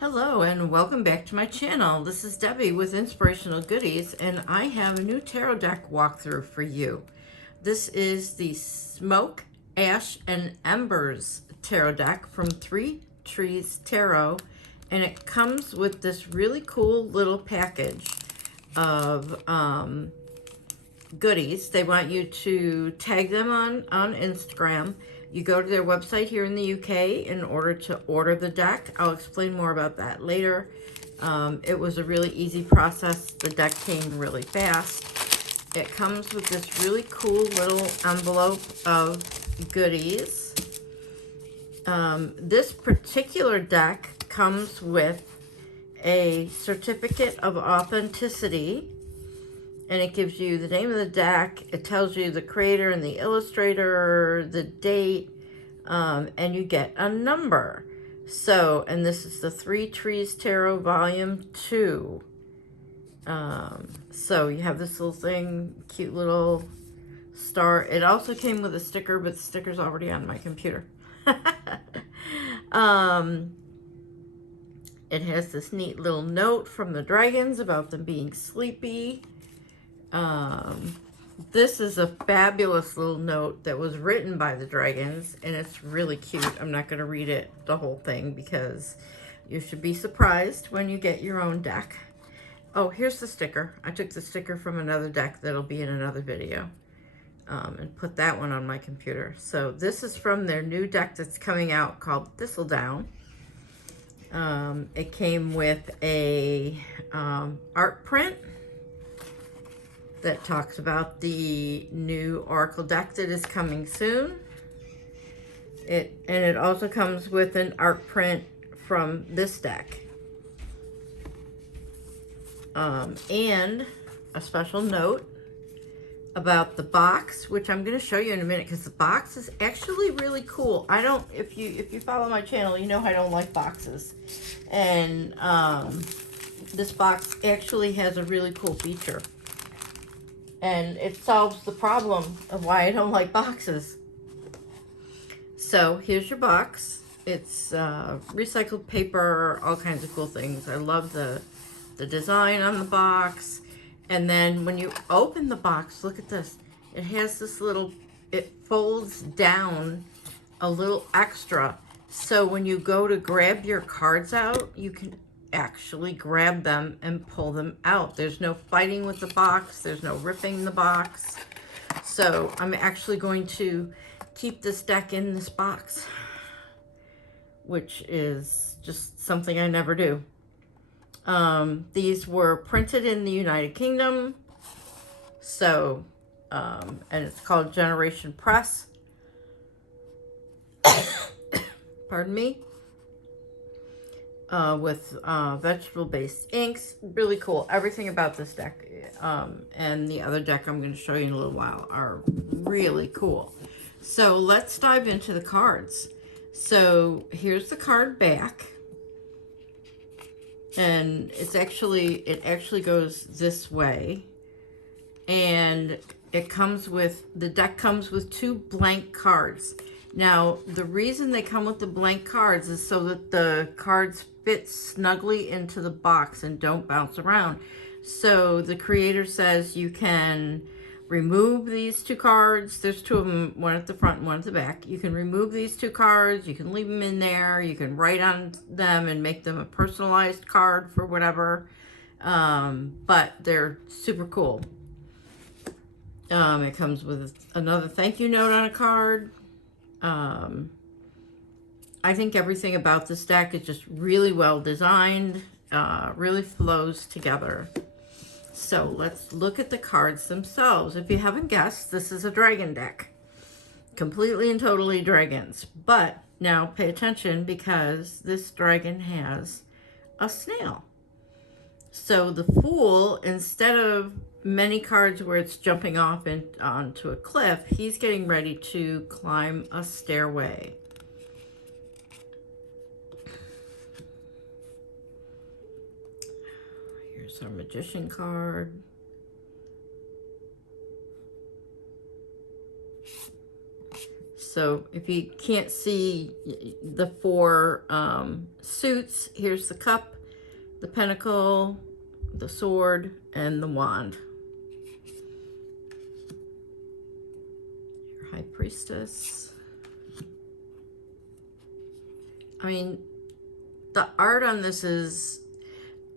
Hello and welcome back to my channel. This is Debbie with Inspirational Goodies, and I have a new tarot deck walkthrough for you. This is the Smoke, Ash, and Embers Tarot Deck from Three Trees Tarot, and it comes with this really cool little package of goodies. They want you to tag them on Instagram. You go to their website here in the UK in order to order the deck. I'll explain more about that later. It was a really easy process. The deck came really fast. It comes with this really cool little envelope of goodies. This particular deck comes with a certificate of authenticity, and it gives you the name of the deck. It tells you the creator and the illustrator, the date, and you get a number. So, and this is the Three Trees Tarot Volume 2. So you have this little thing, cute little star. It also came with a sticker, but the sticker's already on my computer. It has this neat little note from the dragons about them being sleepy. This is a fabulous little note that was written by the dragons, and it's really cute. I'm not going to read it, the whole thing, because you should be surprised when you get your own deck. Oh, here's the sticker. I took the sticker from another deck that'll be in another video, and put that one on my computer. So this is from their new deck that's coming out called Thistledown. It came with a art print that talks about the new Oracle deck that is coming soon. It also comes with an art print from this deck. And a special note about the box, which I'm going to show you in a minute, because the box is actually really cool. If you follow my channel, you know I don't like boxes. And this box actually has a really cool feature. And it solves the problem of why I don't like boxes. So here's your box. It's recycled paper, all kinds of cool things. I love the design on the box. And then when you open the box, look at this. It has this little, it folds down a little extra. So when you go to grab your cards out, you can actually grab them and pull them out. There's no fighting with the box. There's no ripping the box. So I'm actually going to keep this deck in this box, which is just something I never do. These were printed in the United Kingdom. So, and it's called Generation Press. Pardon me. With vegetable-based inks. Really cool. Everything about this deck and the other deck I'm going to show you in a little while are really cool. So let's dive into the cards. So here's the card back. And it actually goes this way. And the deck comes with 2 blank cards. Now, the reason they come with the blank cards is so that the cards fit snugly into the box and don't bounce around. So the creator says you can remove these 2 cards. There's 2 of them, one at the front and one at the back. You can remove these 2 cards. You can leave them in there. You can write on them and make them a personalized card for whatever. But they're super cool. It comes with another thank you note on a card. I think everything about this deck is just really well designed, really flows together. So let's look at the cards themselves. If you haven't guessed, this is a dragon deck. Completely and totally dragons. But now pay attention, because this dragon has a snail. So the Fool, instead of many cards where it's jumping off onto a cliff, he's getting ready to climb a stairway. Here's our Magician card. So if you can't see the four suits, here's the cup, the pentacle, the sword, and the wand. Your high priestess. I mean, the art on this is,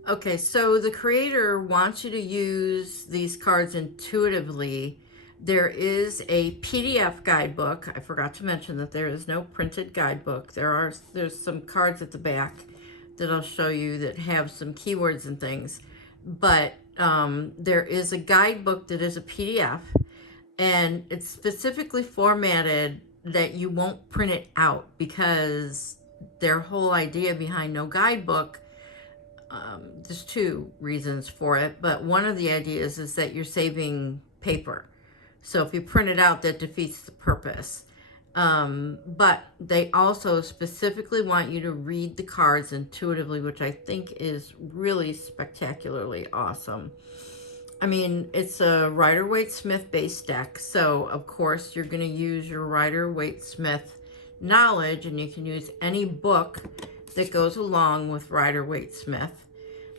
okay, so the creator wants you to use these cards intuitively. There is a PDF guidebook. I forgot to mention that there is no printed guidebook. There's some cards at the back that I'll show you that have some keywords and things. But there is a guidebook that is a PDF, and it's specifically formatted that you won't print it out, because their whole idea behind no guidebook, there's two reasons for it, but one of the ideas is that you're saving paper. So if you print it out, that defeats the purpose. But they also specifically want you to read the cards intuitively, which I think is really spectacularly awesome. I mean, it's a Rider-Waite-Smith based deck, so of course you're going to use your Rider-Waite-Smith knowledge, and you can use any book that goes along with Rider-Waite-Smith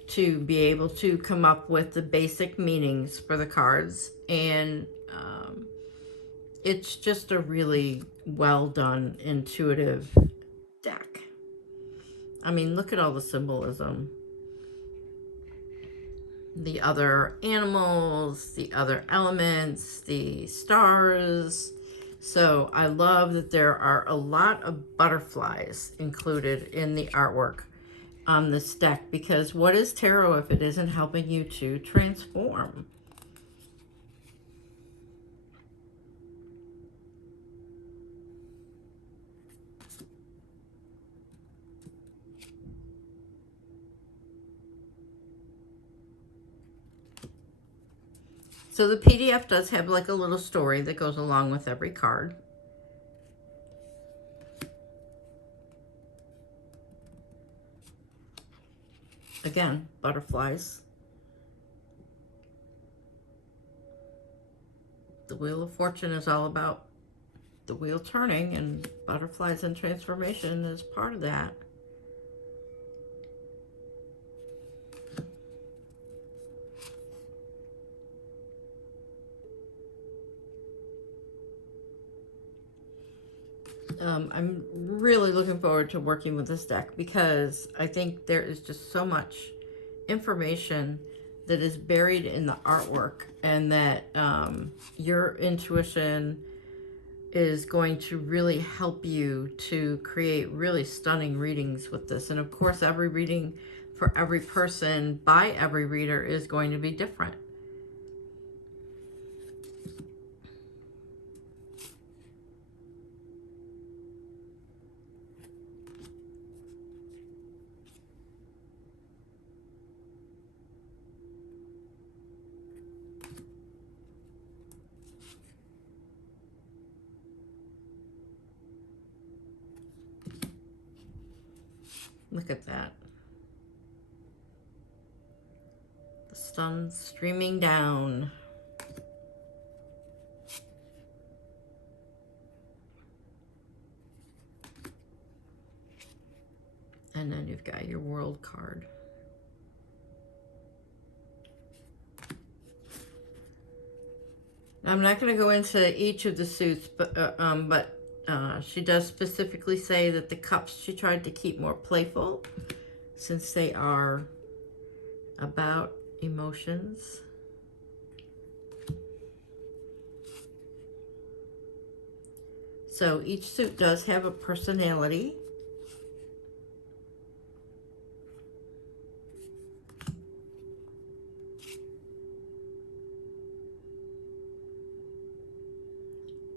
to be able to come up with the basic meanings for the cards. And it's just a really well done, intuitive deck. I mean, look at all the symbolism. The other animals, the other elements, the stars. So I love that there are a lot of butterflies included in the artwork on this deck, because what is tarot if it isn't helping you to transform? So the PDF does have like a little story that goes along with every card. Again, butterflies. The Wheel of Fortune is all about the wheel turning, and butterflies and transformation is part of that. I'm really looking forward to working with this deck, because I think there is just so much information that is buried in the artwork, and that your intuition is going to really help you to create really stunning readings with this. And of course, every reading for every person by every reader is going to be different. Look at that. The sun streaming down. And then you've got your world card. Now, I'm not going to go into each of the suits, but she does specifically say that the cups she tried to keep more playful, since they are about emotions. So each suit does have a personality.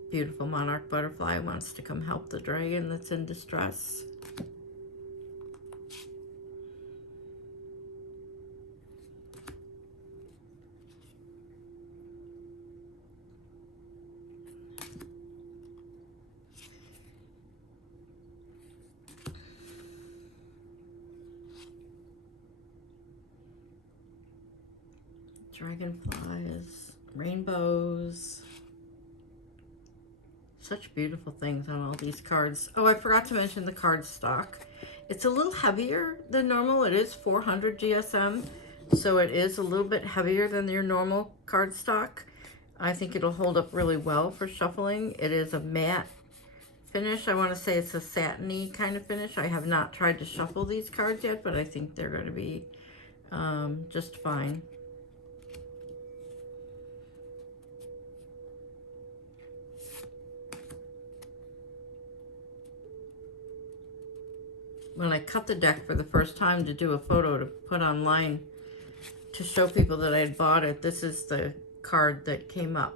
Beautiful monarch butterfly wants to come help the dragon that's in distress. Dragonflies, rainbows, Such beautiful things on all these cards. Oh, I forgot to mention the card stock. It's a little heavier than normal. It is 400 GSM, so it is a little bit heavier than your normal card stock. I think it'll hold up really well for shuffling. It is a matte finish. I want to say it's a satiny kind of finish. I have not tried to shuffle these cards yet, but I think they're going to be just fine. When I cut the deck for the first time to do a photo to put online to show people that I had bought it, this is the card that came up.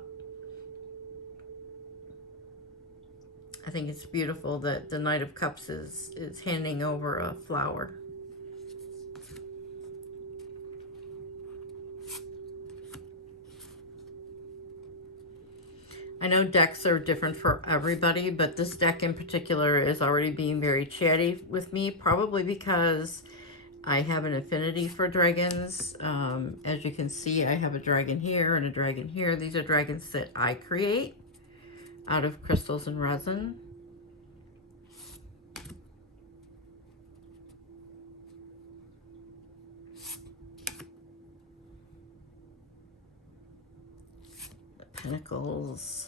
I think it's beautiful that the Knight of Cups is handing over a flower. I know decks are different for everybody, but this deck in particular is already being very chatty with me, probably because I have an affinity for dragons. As you can see, I have a dragon here and a dragon here. These are dragons that I create out of crystals and resin. The Pentacles.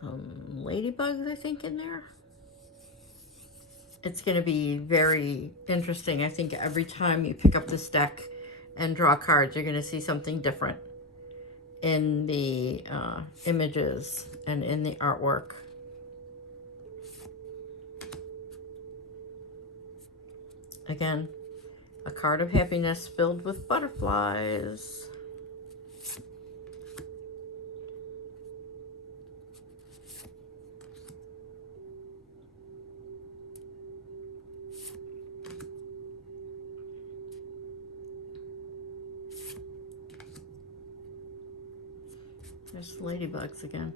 Some ladybugs, I think, in there. It's going to be very interesting. I think every time you pick up this deck and draw cards, you're going to see something different in the images and in the artwork. Again, a card of happiness filled with butterflies. There's ladybugs again.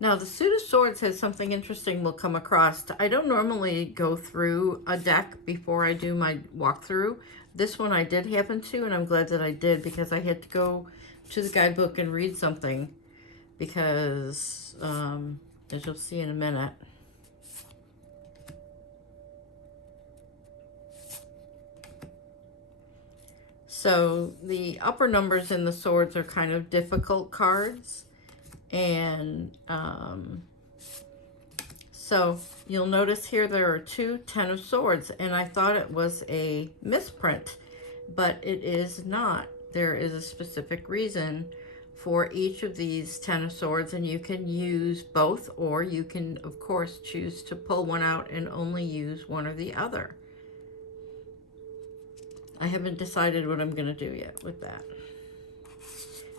Now, the Suit of Swords has something interesting we'll come across. I don't normally go through a deck before I do my walkthrough. This one I did happen to, and I'm glad that I did, because I had to go to the guidebook and read something, because, as you'll see in a minute, so the upper numbers in the swords are kind of difficult cards. And so you'll notice here there are two 10 of Swords, and I thought it was a misprint, but it is not. There is a specific reason for each of these 10 of Swords, and you can use both, or you can, of course, choose to pull one out and only use one or the other. I haven't decided what I'm going to do yet with that.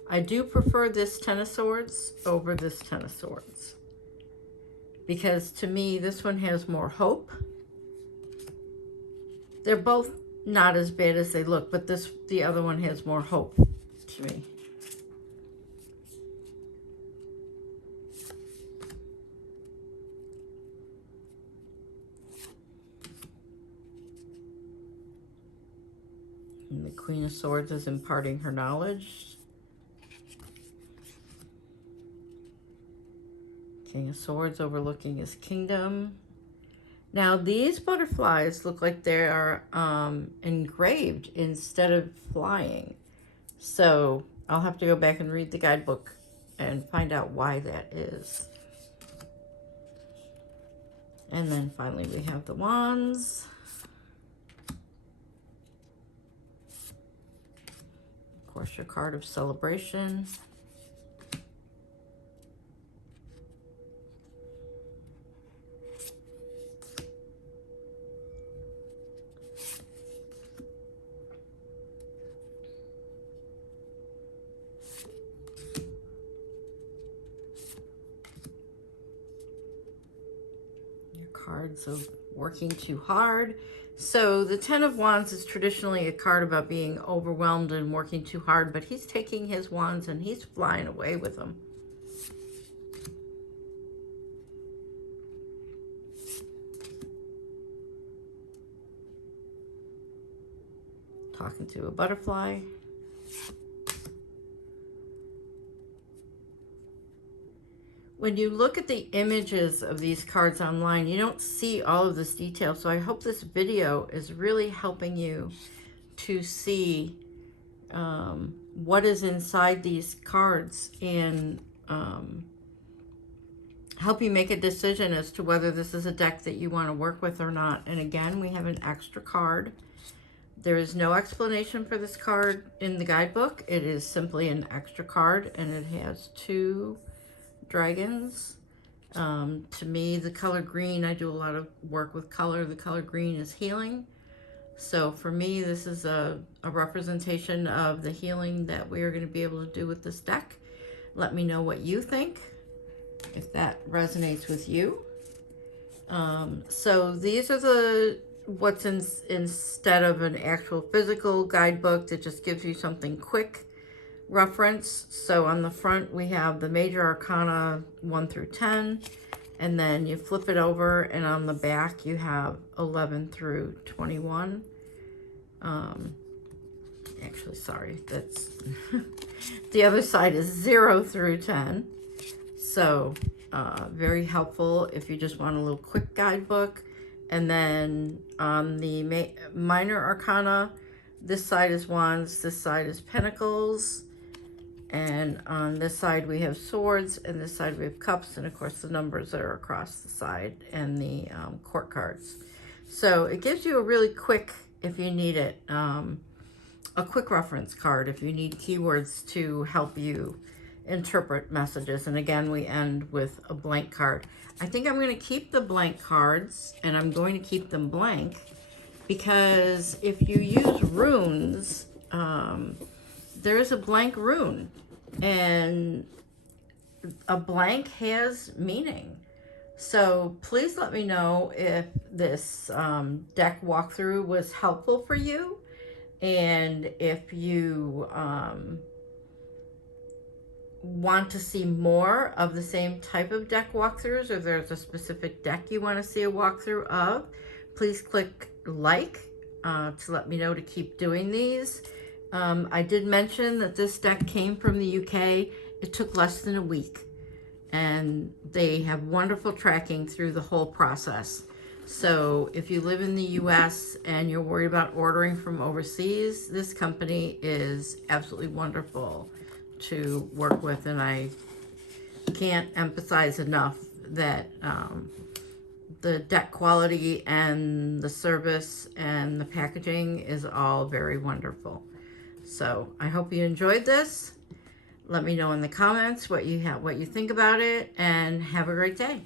I do prefer this 10 of Swords over this 10 of Swords, because to me this one has more hope. They're both not as bad as they look, but the other one has more hope to me. And the Queen of Swords is imparting her knowledge. King of Swords overlooking his kingdom. Now these butterflies look like they are engraved instead of flying. So I'll have to go back and read the guidebook and find out why that is. And then finally we have the wands. Of course, your card of celebration. Cards of working too hard. So the Ten of Wands is traditionally a card about being overwhelmed and working too hard, but he's taking his wands and he's flying away with them. Talking to a butterfly. When you look at the images of these cards online, you don't see all of this detail. So I hope this video is really helping you to see what is inside these cards and help you make a decision as to whether this is a deck that you want to work with or not. And again, we have an extra card. There is no explanation for this card in the guidebook. It is simply an extra card, and it has 2 dragons. To me, the color green, I do a lot of work with color. The color green is healing. So for me, this is a representation of the healing that we are going to be able to do with this deck. Let me know what you think, if that resonates with you. So these are what's instead of an actual physical guidebook that just gives you something quick reference. So on the front we have the major arcana 1 through 10, and then you flip it over, and on the back you have 11 through 21. Actually, sorry, that's the other side is 0 through 10. So very helpful if you just want a little quick guidebook. And then on the minor arcana, this side is wands, this side is pentacles, and on this side we have swords, and this side we have cups, and of course the numbers are across the side, and the court cards. So it gives you a really quick, if you need it, a quick reference card if you need keywords to help you interpret messages. And again, we end with a blank card. I think I'm going to keep the blank cards, and I'm going to keep them blank because if you use runes, there is a blank rune, and a blank has meaning. So please let me know if this deck walkthrough was helpful for you, and if you want to see more of the same type of deck walkthroughs, or there's a specific deck you want to see a walkthrough of, please click like to let me know to keep doing these. I did mention that this deck came from the UK. It took less than a week, and they have wonderful tracking through the whole process. So if you live in the US and you're worried about ordering from overseas, this company is absolutely wonderful to work with, and I can't emphasize enough that the deck quality and the service and the packaging is all very wonderful. So I hope you enjoyed this. Let me know in the comments what you think about it, and have a great day.